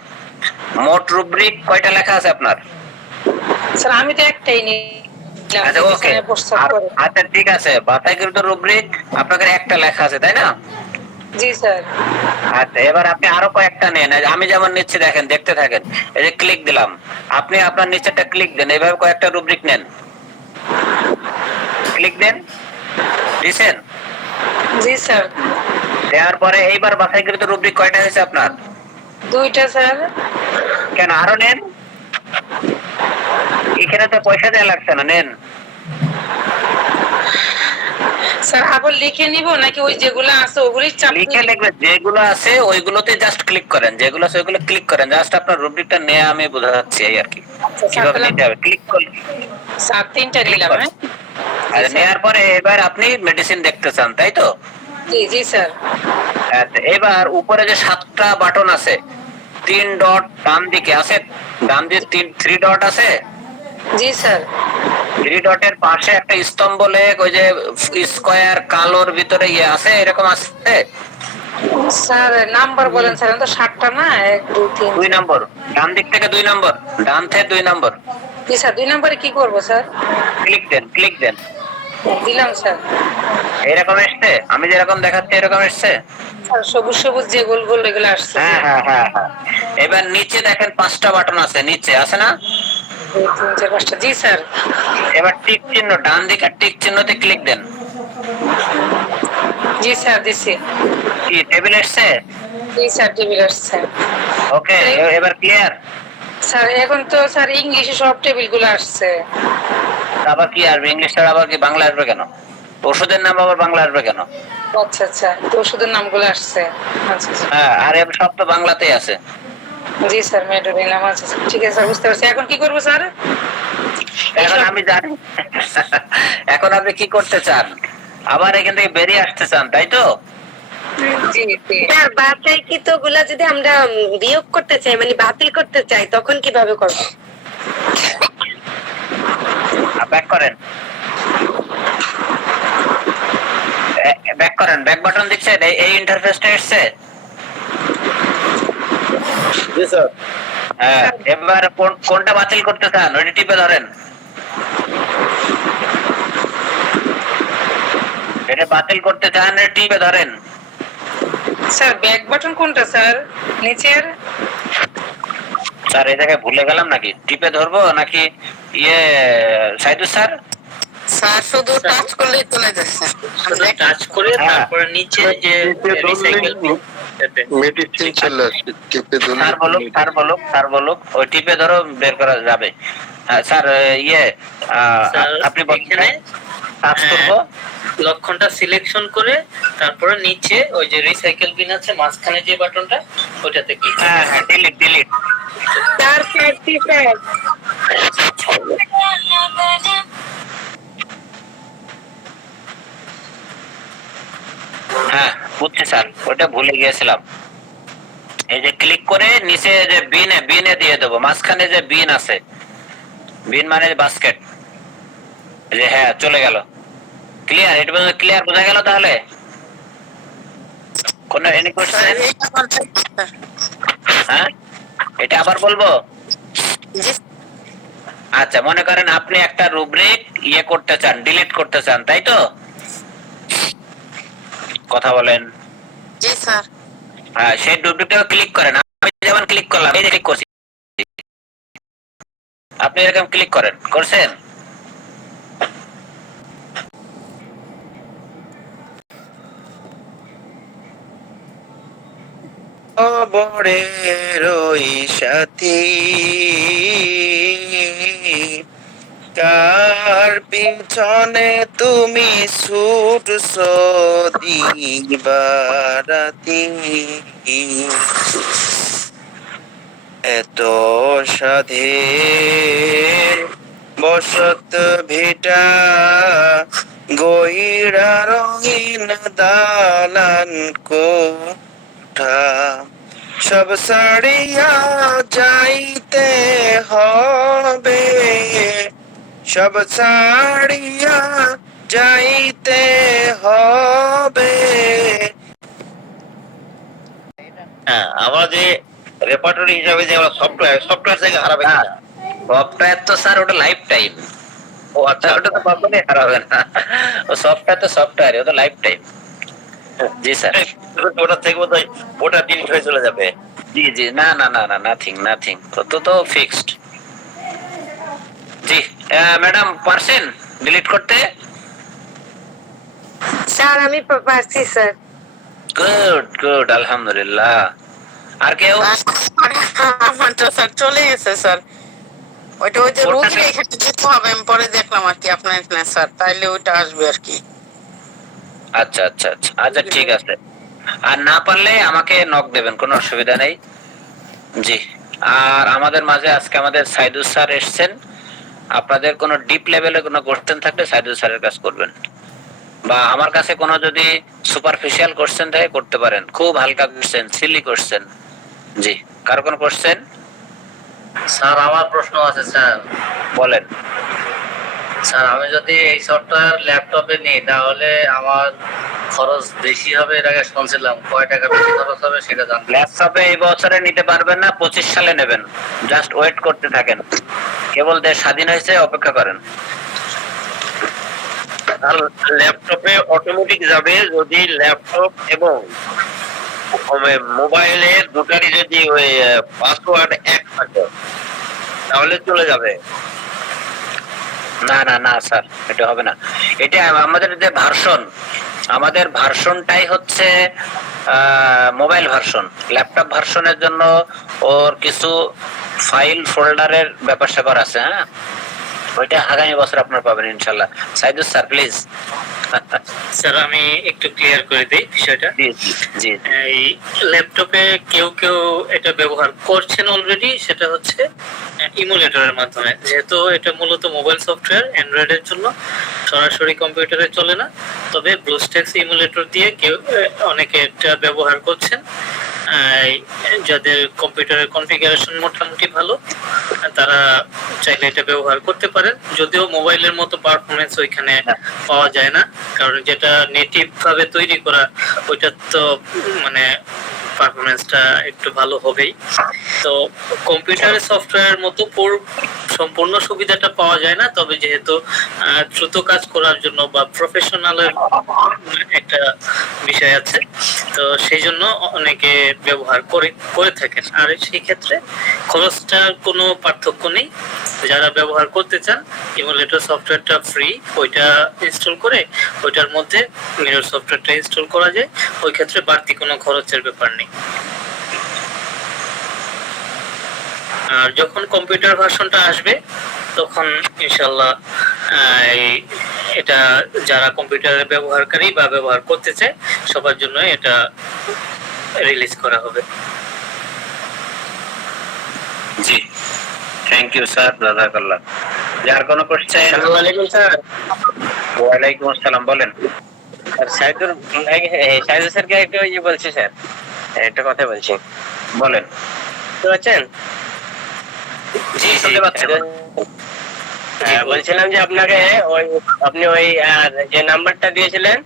মোট রুব্রিক কয়টা লেখা আছে আপনার? স্যার আমি তো একটাই নিই। আচ্ছা ওকে, আচ্ছা ঠিক আছে, বাছাইকৃত রুব্রিক আপনাদের একটা লেখা আছে তাই না? জি স্যার। আচ্ছা, এবার আপনি আরো কয়েকটা নেন, আমি যেমন নিচ্ছি দেখেন, দেখতে থাকেন। এই যে ক্লিক দিলাম, আপনি আপনার নিচেরটা ক্লিক দেন, এইভাবে কয়েকটা রুব্রিক নেন, ক্লিক দেন, দিছেন? জি স্যার। দেওয়ার পরে এইবার বাছাইকৃত রুব্রিক কয়টা হয়েছে আপনার? 2টা স্যার। কেন আরো নেন, এখানে তো পয়সা দেওয়া লাগছে না, নেন। স্যার আবার লিখে নিব নাকি ওই যেগুলো আছে ওগুলোই চাপ লিখে লিখবেন, যেগুলো আছে ওইগুলোতে জাস্ট ক্লিক করেন, যেগুলো আছে ওইগুলো ক্লিক করেন, জাস্ট আপনার রুব্রিকটা নিয়ে আমি বোঝাচ্ছি এই আর কি কিভাবে নিতে হবে। ক্লিক করলে স্যার 3টা নিলাম। হ্যাঁ, আর নেওয়ার পরে এবার আপনি মেডিসিন দেখতে চান তাই তো? জি জি স্যার। আচ্ছা, এবার উপরে যে 7টা বাটন আছে, 3 ডট ডান দিকে আছে, ডান দিকে 3 ডট আছে। জি স্যার। 3 ডটের পাশে একটা স্তম্ভ লেখ, ওই যে স্কয়ার কালোর ভিতরে ইয়ে আছে, এরকম আছে। স্যার নাম্বার বলেন স্যার, তো 7টা না, 1 2 3। 2 নম্বর, ডান দিক থেকে 2 নম্বর, ডান থেকে 2 নম্বর। জি স্যার। 2 নম্বরে কি করব স্যার? ক্লিক দেন, ক্লিক দেন। দিলাম স্যার। এরকম আসছে, আমি যেরকম দেখাচ্ছি এরকম আসছে। স্যার সবুজ সবুজ যে গোল গোল এগুলো আসছে। হ্যাঁ হ্যাঁ হ্যাঁ হ্যাঁ। এবার নিচে দেখেন 5টা বাটন আছে, নিচে আছে না? 2 3 4 5টা। জি স্যার। এবার টিক চিহ্ন, ডান দিকে টিক চিহ্নতে ক্লিক দেন। জি স্যার দিছি। কি টেবিল আসছে? জি স্যার টেবিল আসছে। ওকে, এবার ক্লিয়ার। স্যার এখন তো স্যার ইংলিশে সব টেবিলগুলো আসছে। আবার কি আসবে ইংলিশ ছাড়া, আবার কি বাংলা আসবে কেন? ওষুধের নাম আবার বাংলা আসবে কেন? আচ্ছা আচ্ছা, তো ওষুধের নামগুলো আসছে। আচ্ছা আচ্ছা। হ্যাঁ, আর সব তো বাংলাতেই আছে। জি স্যার, মেডো নিলাম। আচ্ছা ঠিক আছে স্যার, বুঝতে পারছি। এখন কি করবো স্যার? এখন আমি জানি এখন আপনি কি করতে চান, আবার এখান থেকে বেরিয়ে আসতে চান তাই তো? জি জি। স্যার বাছাইকৃত গুলা যদি আমরা বিয়োগ করতে চাই, মানে বাতিল করতে চাই, তখন কিভাবে করব? ব্যাক করেন, ব্যাক করেন, ব্যাক বাটন দিচ্ছেন, এই ইন্টারফেসটা এসছে। জি স্যার। হ্যাঁ, এবার কোনটা বাতিল করতে চান ওইটা টিপে ধরেন। এটা বাতিল করতে চান টিপে ধরেন। স্যার ব্যাক বাটন কোনটা স্যার? নিচের? স্যার এই জায়গায় ভুলে গেলাম নাকি, টিপে ধরবো নাকি ইয়ে সাইদুল স্যার? স্যার শুধু টাচ করলেই চলে যাচ্ছে। শুধু টাচ করে তারপরে নিচে যে রিসাইকেল মেডিসিন চলে আসছে টিপে ধরলে। স্যার বলুক ওই টিপে ধরো বের করা যাবে। স্যার ইয়ে আপনি এখানে টাচ করবো লক্ষণটা সিলেকশন করে তারপরে নিচে ওই যে রিসাইকেল বিন আছে মাঝখানে যে বাটনটা ওইটাতে ক্লিক করুন। হ্যাঁ ডিলিট স্যার ফেরছি স্যার। হ্যাঁ বুঝছি স্যার, ওটা ভুলে গিয়েছিলাম। এই যে ক্লিক করে নিচে যে বিনে দিয়ে দেবো, মাঝখানে যে বিন আছে, বিন মানে বাস্কেট, যে হ্যাঁ চলে গেল। ক্লিয়ার? এটা ক্লিয়ার বোঝা গেল তাহলে? কোন এনি কোশ্চেন? হ্যাঁ এটা আবার বলবো? আচ্ছা, মনে করেন আপনি একটা রুব্রিক ইয়ে করতে চান, ডিলিট করতে চান, তাই তো? কথা বলেন। জি স্যার। হ্যাঁ, সেই রুব্রিকটাকে ক্লিক করেন। আমি যেমন ক্লিক করলাম, এই যে ক্লিক করছি, আপনি এরকম ক্লিক করেন, করছেন? খবরের ওই সাথী কার পিছনে তুমি ছুটছো দিবারাতি, এত সাধে বসত ভিটা গইরা রঙিন দালান কোঠা, সব ছাড়িয়া যাইতে হবে, সব ছাড়িয়া যাইতে হবে। হ্যাঁ, আমরা যে রেপার্টরি হিসাবে যে সফটওয়্যার থেকে হারাবে না, সফটওয়্যার তো স্যার ওটা লাইফ টাইম। ও আচ্ছা, ওটা তো কখনোই হারাবে না। ও সফটওয়্যার তো সফটওয়্যার, ও তো লাইফ টাইম। জি স্যার, ওটা থেকে বোধহয় ওটা ডিলিট হয়ে চলে যাবে। জি জি, না নাথিং, তো ফিক্সড। জি ম্যাডাম, পারছেন ডিলিট করতে? স্যার আমি পারছি স্যার। গুড আলহামদুলিল্লাহ। আর কেউ? আমারটা স্যার চলে গেছে স্যার। ওইটা ওই যে রুগী এখানে যেতে হবে, আমি পরে দেখলাম আর কি আপনার এখানে স্যার, তাইলে ওইটা আসবে আর কি। আচ্ছা ঠিক আছে। আর না পারলে আমাকে নক দেবেন, কোনো অসুবিধা নেই। জি, আর আমাদের মাঝে আজকে আমাদের সাইদুল স্যার এসেছেন। আপনাদের কোনো ডিপ লেভেলে কোনো কোশ্চেন থাকলে সাইদুল স্যারের কাছে করবেন, বা আমার কাছে কোনো যদি সুপারফিশিয়াল কোশ্চেন থাকে করতে পারেন। খুব হালকা কোশ্চেন, সিলি কোশ্চেন। জি, কার কোনো কোশ্চেন? স্যার আমার প্রশ্ন আছে স্যার। বলেন। স্যার আমি যদি এই সফটওয়্যার ল্যাপটপে নিই তাহলে আমার খরচ বেশি হবে, এর আগে শুনছিলাম। কয় টাকা বেশি খরচ হবে সেটা জানতে। ল্যাপটপে এই বছরে নিতে পারবেন না, 25 সালে নেবেন। জাস্ট ওয়েট করতে থাকেন, কেবল দেশ স্বাধীন হয়েছে, অপেক্ষা করেন। আর ল্যাপটপে অটোমেটিক যাবে যদি ল্যাপটপ এবং মোবাইলে দুটারই যদি ওই পাসওয়ার্ড এক থাকে, তাহলে চলে যাবে। না স্যার, এটা হবে না। এটা আমাদের যে আমাদের ভার্সনটাই হচ্ছে মোবাইল ভার্সন। ল্যাপটপ ভার্সনের জন্য ওর কিছু ফাইল ফোল্ডারের ব্যাপার স্যাপার আছে। হ্যাঁ, ওইটা আগামী বছর আপনারা পাবেন ইনশাল্লাহ। Saidul sir please. স্যার আমি একটু ক্লিয়ার করে দিই বিষয়টা। জি, এই ল্যাপটপে কেউ এটা ব্যবহার করছেন অলরেডি, সেটা হচ্ছে ইমুলেটরের মাধ্যমে। যেহেতু এটা মূলত মোবাইল সফটওয়্যার, অ্যান্ড্রয়েডের জন্য সরাসরি কম্পিউটারে চলে না, তবে ব্লুস্ট্যাক্স ইমুলেটর দিয়ে অনেকে এটা ব্যবহার করছেন। যাদের কম্পিউটারের কনফিগারেশন মোটামুটি ভালো, তারা চাইলে এটা ব্যবহার করতে পারেন। যদিও মোবাইলের মতো পারফরমেন্স ওইখানে পাওয়া যায় না, কারণ যেটা নেটিভ ভাবে তৈরি করা ওইটা তো মানে পারফরমেন্সটা একটু ভালো হবেই। তো কম্পিউটারের সফটওয়্যারের মতো সম্পূর্ণ সুবিধাটা পাওয়া যায় না, তবে যেহেতু দ্রুত কাজ করার জন্য বা প্রফেশনালের একটা বিষয় আছে, তো সেই জন্য অনেকে ব্যবহার করে থাকেন। আর সেই ক্ষেত্রে খরচটার কোনো পার্থক্য নেই। যারা ব্যবহার করতে চান ইমুলেটর সফটওয়্যারটা ফ্রি, ওইটা ইনস্টল করে ওইটার মধ্যে মিরর সফটওয়্যারটা ইনস্টল করা যায়, ওই ক্ষেত্রে বাড়তি কোনো খরচের ব্যাপার নেই। আর যখন কম্পিউটার ভার্সনটা আসবে তখন ইনশাআল্লাহ এটা যারা কম্পিউটারের ব্যবহারকারী বা ব্যবহার করতে চায় সবার জন্য এটা রিলিজ করা হবে। জি, থ্যাংক ইউ স্যার, জাযাকাল্লাহ। যার কোনো কোশ্চেন? আসসালামু আলাইকুম স্যার। ওয়ালাইকুম আসসালাম, বলেন। সাইদুর স্যারকে একটু বলছি স্যার, একটা কথা বলছি, বলেন। বুঝতে পারছেন? জি, শুনতে পাচ্ছি। বলছিলাম যে আপনাকে আপনি ওই যে নাম্বারটা দিয়েছিলেন,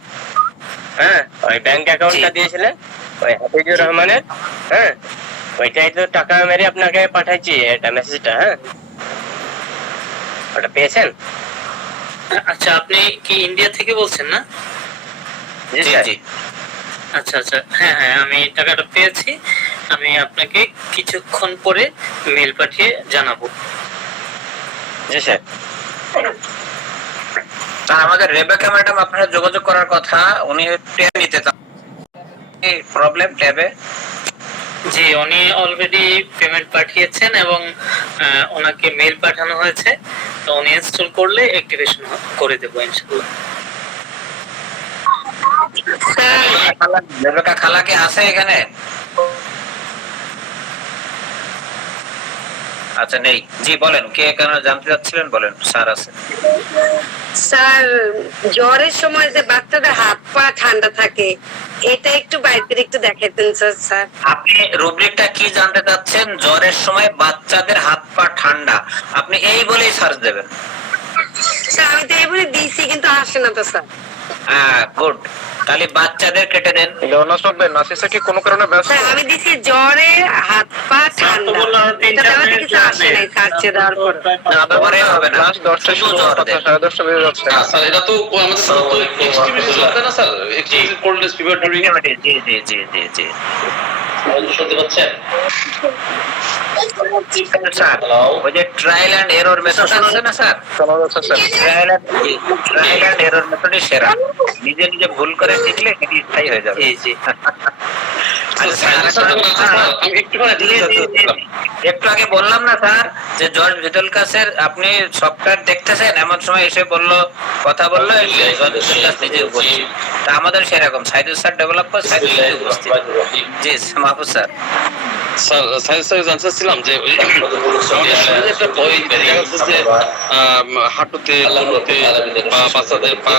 হ্যাঁ, ওই ব্যাংক অ্যাকাউন্টটা দিয়েছিলেন ওই হাফিজুর রহমানের, হ্যাঁ, ওইটাই তো টাকা মেরে আপনাকে পাঠাইছি এটা মেসেজটা, হ্যাঁ, ওটা পেয়েছেন? আচ্ছা, আপনি কি ইন্ডিয়া থেকে বলছেন না? জি স্যার। আচ্ছা আচ্ছা, হ্যাঁ হ্যাঁ, আমি টাকাটা পেয়েছি। আমি আপনাকে কিছুক্ষণ পরে মেল পাঠিয়ে জানাবো। জি স্যার। আমাদের রেবেকা ম্যাডাম আপনারা যোগাযোগ করার কথা, উনি ট্যাব নিতে চান। কি প্রবলেম ট্যাবে? জি, উনি অলরেডি পেমেন্ট পাঠিয়েছেন এবং ওনাকে মেল পাঠানো হয়েছে, তো উনি ইনস্টল করলে অ্যাক্টিভেশন করে দেবো ইনশাআল্লাহ। রেবেকা খালা কি আছে এখানে? আচ্ছা, নেই। জি বলেন, কে কেন জানতে চাচ্ছিলেন বলেন। স্যার আছে। স্যার, জ্বরের সময় যে বাচ্চাদের হাত পা ঠান্ডা থাকে, এটা একটু বাইরে একটু দেখাইতেন স্যার। আপনি রুব্রিকটা কি জানতে চাচ্ছেন? জ্বরের সময় বাচ্চাদের হাত পা ঠান্ডা, আপনি এই বলেই সার্চ দেবেন। স্যার, আমি তো এই বলে দিয়েছি কিন্তু আসে না তো স্যার। হ্যাঁ, গুড। তাহলে বাচ্চাদের কেটে দেন। নাসিসা কি কোনো কারণে ব্যস্ত? স্যার, আমি দিছি জ্বরে হাত পা ঠান্ডা, এটা দেওয়াতে কিছু আসে নাই সার্চে দেওয়ার পর। পরে হবে না, ক্লাস 10টায় শুরু হওয়ার কথা, 10:30 বেজে যাচ্ছে। স্যার এটা তো আমাদের তো এক্সট্রিমিটি চলতে না sir, extreme coldness fever during. জি জি জি জি জি, শুনতে পাচ্ছেন? স্যার ওই যে ট্রায়াল এন্ড এরর মেথড আছে না স্যার, ট্রায়াল এন্ড এরর মেথডই সেরা। নিজে নিজে ভুল করে শিখলে এটি স্থায়ী হয়ে যাবে। জি জি। একটু আগে বললাম না স্যার যে জর্জ ভিতলকাসের আপনি সফটওয়্যার দেখতেছেন, এমন সময় এসে বললো, কথা বললো, জর্জ ভিতলকাস নিজে উপস্থিত। তা আমাদের সেরকম সাইদুল স্যার ডেভেলপ করে সাইদুল নিজে উপস্থিত। জি মাহফুজ স্যার। স্যার জানতে চাচ্ছিলাম যে একটা বই দেখা যাচ্ছে যে হাঁটুতে কোনোতে বা বাচ্চাদের পা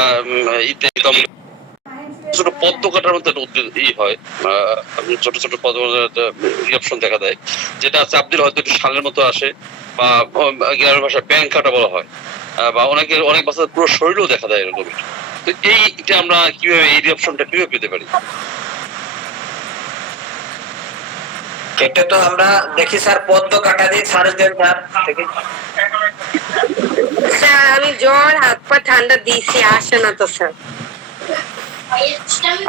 ইতে ছোট পদ্ম কাটার মতো একটা হয়, ছোট ছোট পদ্ম রিঅ্যাকশন দেখা দেয়, যেটা চাপ দিলে হয়তো একটু শালের মতো আসে, বা গ্রামের ভাষায় ব্যাংক কাটা বলা হয়, বা অনেক বাচ্চাদের পুরো শরীরেও দেখা দেয় এরকম। তো এইটা আমরা কিভাবে এই রিঅ্যাকশনটা কিভাবে পেতে পারি? এটা তো আমরা দেখি স্যার, পদ্ম কাটা দিয়ে সার্চ দেন স্যার। স্যার, আমি জ্বর হাত পা ঠান্ডা দিয়েছি, আসে না তো স্যার।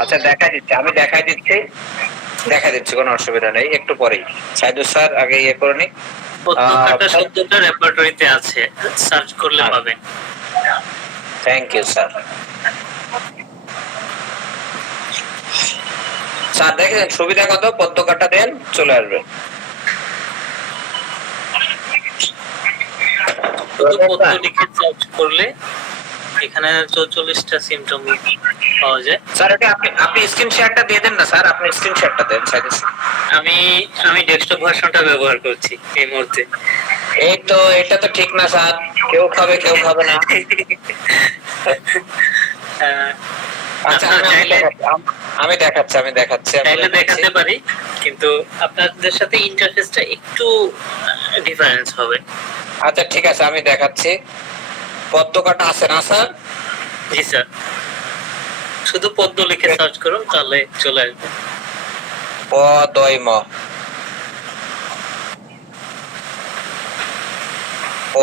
আচ্ছা, আমি দেখাই দিচ্ছি, কোনো অসুবিধা নেই, একটু পরেই। সাইদুল স্যার আগে ইয়ে করে নি। পদ্মকাটা শব্দটা রেপার্টরিতে আছে, সার্চ করলে পাবেন। Thank you sir. স্যার দেখেন সুবিধা কত, পদ্ম কাটা দেন চলে আসবে। পদ্ম লিখে সার্চ করলে এখানে 44টা সিম্পটম পাওয়া যায়। স্যার এটা আপনি স্ক্রিন শেয়ারটা দিয়ে দেন না স্যার, আপনি স্ক্রিন শেয়ারটা দেন সাইদুল স্যার। আমি ডেস্কটপ ভার্সনটা ব্যবহার করছি এই মুহূর্তে। এই তো, এটা তো ঠিক না স্যার, কেউ খাবে কেউ খাবে না। আচ্ছা, আমি দেখাচ্ছি দেখাতে পারি, কিন্তু আপনাদের সাথে ইন্টারফেসটা একটু ডিফারেন্স হবে। আচ্ছা ঠিক আছে, আমি দেখাচ্ছি। পদ্ম কাটা আছে না স্যার? জি স্যার, শুধু পদ্ম লিখে সার্চ করুন তাহলে চলে আসবে। প দয় ম, প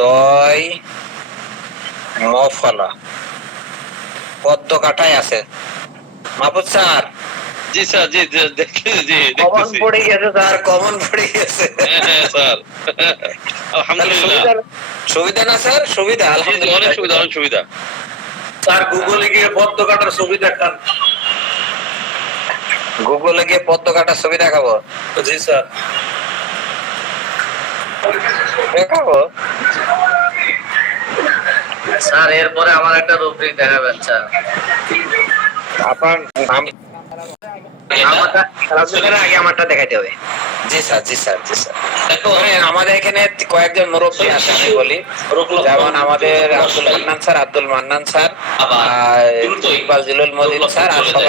দয় ম ফলা, পদ্ম কাটায় আছে। মাহফুজ স্যার, জি স্যার, জি জি, দেখি জি কমন দেখতেছি। পড়ে গেছে স্যার, কমন পড়ে গেছে। হ্যাঁ স্যার, আলহামদুলিল্লাহ। সুবিধা না স্যার? সুবিধা জি, জি, আলহামদুলিল্লাহ। অনেক সুবিধা, অনেক সুবিধা। স্যার গুগলে গিয়ে পদ্ম কাটার ছবি দেখান। গুগলে গিয়ে পদ্ম কাটার ছবি দেখাবো? জি স্যার। দেখাবো স্যার এরপরে আমার একটা রুব্রিক দেখাবেন স্যার। আপনার নাম? আগে আমারটা দেখাইতে হবে। জি স্যার, জি স্যার, জি স্যার। আমাদের এখানে কয়েকজন মুরব্বী আছে, আমি বলি, যেমন আমাদের আব্দুল মান্নান স্যার, ইকবাল জিলুল মদিন স্যার, আর সবাই